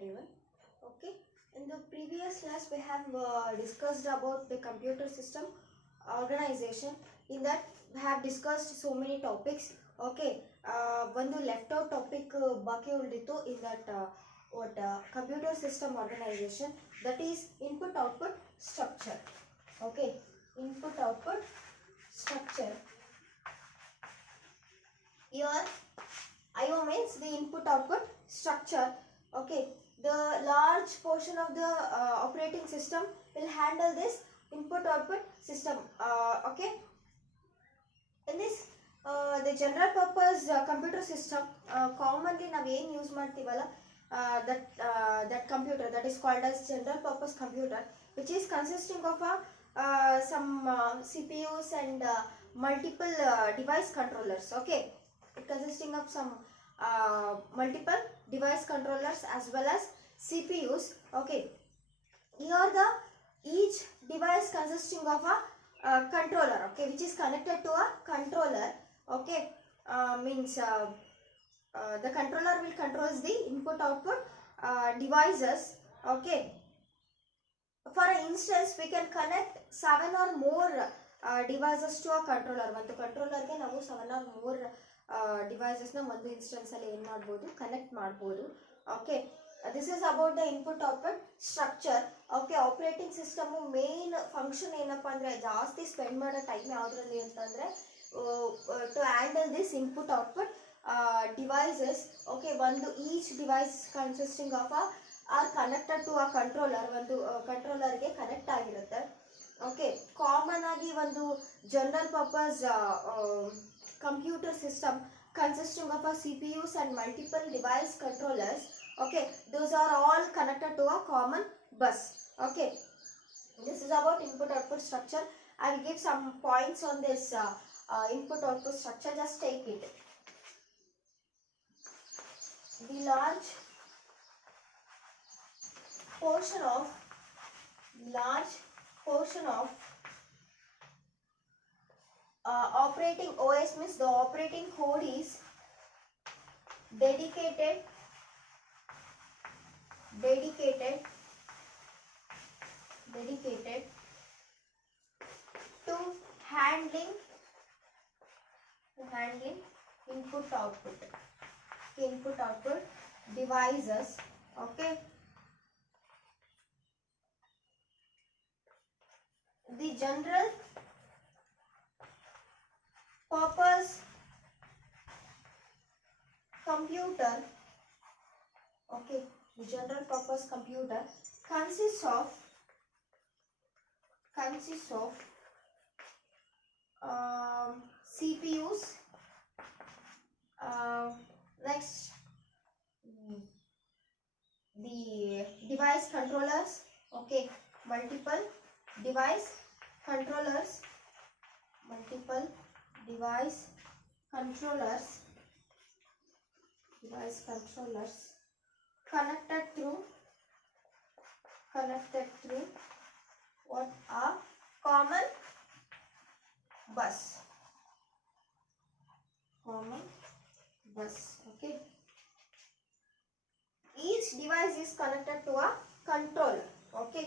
everyone. Okay, in the previous class we have discussed about the computer system organization. In that we have discussed so many topics. Okay, one left out topic baki uldittu in that computer system organization, that is input output structure. Okay, input output structure. Here IO means the input output structure. Okay, the large portion of the operating system will handle this input output system. Okay, in this the general purpose computer system, commonly ನಾವು ಏನು use ಮಾಡ್ತೀವಲ್ಲ, that computer, that is called as general purpose computer, which is consisting of some CPUs and multiple device controllers. Okay, it consisting of some multiple device controllers as well as CPUs. Okay, here the each device consisting of a controller, okay, which is connected to a controller. Okay, means the controller will controls the input output devices. Okay, for instance we can connect 7 or more devices to a controller. ಒಂದು ಕಂಟ್ರೋಲರ್ಗೆ ನಾವು 7 or more devices ನ ಒಂದು instance ಅಲ್ಲಿ ಏನು ಮಾಡಬಹುದು, connect ಮಾಡಬಹುದು. Okay, this is about the input output structure. Okay, operating system main function ಏನಪ್ಪಾ ಅಂದ್ರೆ, ಜಾಸ್ತಿ ಸ್ಪೆಂಡ್ ಮಾಡೋ ಟೈಮ್ ಯಾವುದರಲ್ಲಿ ಅಂತಂದ್ರೆ to handle this input output devices. Okay, ಒಂದು each device consisting of are connected to a controller, ಒಂದು ಕಂಟ್ರೋಲರ್ಗೆ connect ಆಗಿರುತ್ತೆ. ಓಕೆ, ಕಾಮನ್ ಆಗಿ ಒಂದು general purpose computer system consisting of a CPUs and multiple device controllers. Okay, those are all connected to a common bus. Okay, this is about input output structure. I will give some points on this input output structure. Just take it. The large portion of operating OS means the operating code is dedicated to handling input output devices. Okay, the general purpose computer. Okay, the general purpose computer consists of CPUs, next the device controllers. Okay, multiple device controllers connected through what are common bus. Okay, each device is connected to a controller. Okay,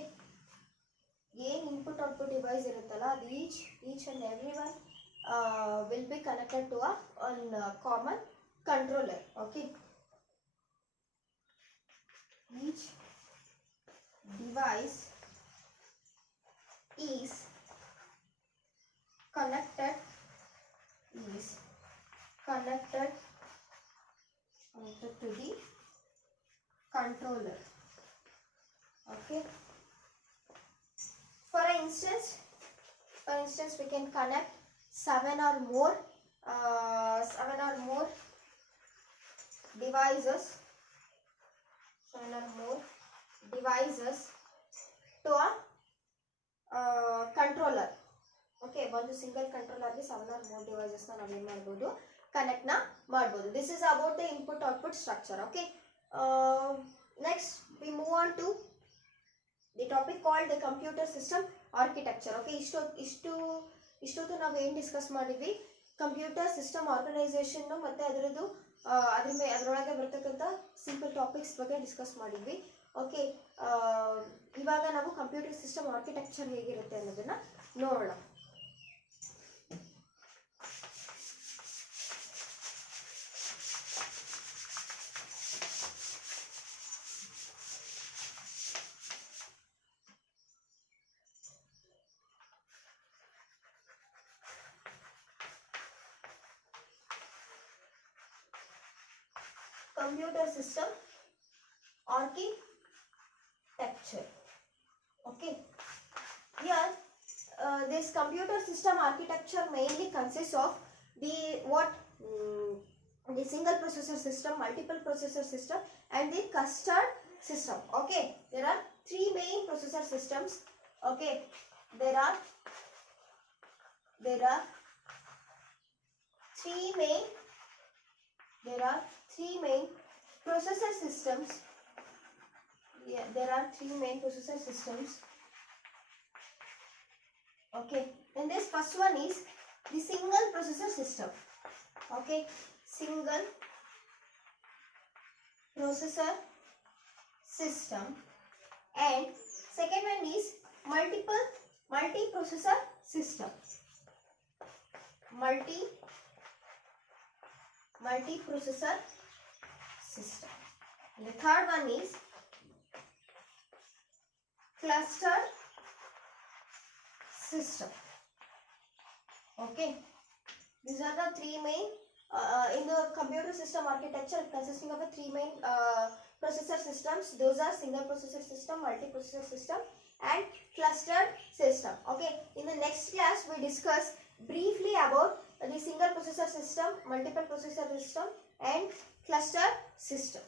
ಏನು input output device ಇರುತ್ತಲ್ಲ, ಅದು each and everyone will be connected to a common controller. Okay, each device is connected to the controller. Okay, for instance we can connect 7 or more devices to a controller. Okay, ಒಂದು single controller ಗೆ 7 or more devices ನ ನಾವು ಏನು ಮಾಡಬಹುದು, connect ನ ಮಾಡಬಹುದು. This is about the input output structure. Okay, next we move on to the topic called the computer system architecture. Okay, ಇಷ್ಟೊತ್ತು ನಾವು ಏನು ಡಿಸ್ಕಸ್ ಮಾಡಿದ್ವಿ, ಕಂಪ್ಯೂಟರ್ ಸಿಸ್ಟಮ್ ಆರ್ಗನೈಸೇಷನ್ ಮತ್ತೆ ಅದರದ್ದು ಅದರೊಳಗೆ ಬರ್ತಕ್ಕಂಥ ಸಿಂಪಲ್ ಟಾಪಿಕ್ಸ್ ಬಗ್ಗೆ ಡಿಸ್ಕಸ್ ಮಾಡಿದ್ವಿ. ಓಕೆ, ಇವಾಗ ನಾವು ಕಂಪ್ಯೂಟರ್ ಸಿಸ್ಟಮ್ ಆರ್ಕಿಟೆಕ್ಚರ್ ಹೇಗಿರುತ್ತೆ ಅನ್ನೋದನ್ನ ನೋಡೋಣ. Computer system architecture. Okay, here this computer system architecture mainly consists of the the single processor system, multiple processor system, and the clustered system. Okay, there are three main processor systems. Okay, there are three main processor systems. Yeah, there are three main processor systems. Okay, and this first one is the single processor system. Okay, single processor system, and second one is multi-processor system. Multi-processor system. And the third one is cluster system. Okay, these are the three main in the computer system architecture, consisting of a three main processor systems. Those are single processor system, multi-processor system, and clustered system. Okay, in the next class we discuss briefly about the single processor system, multiple processor system, and cluster system.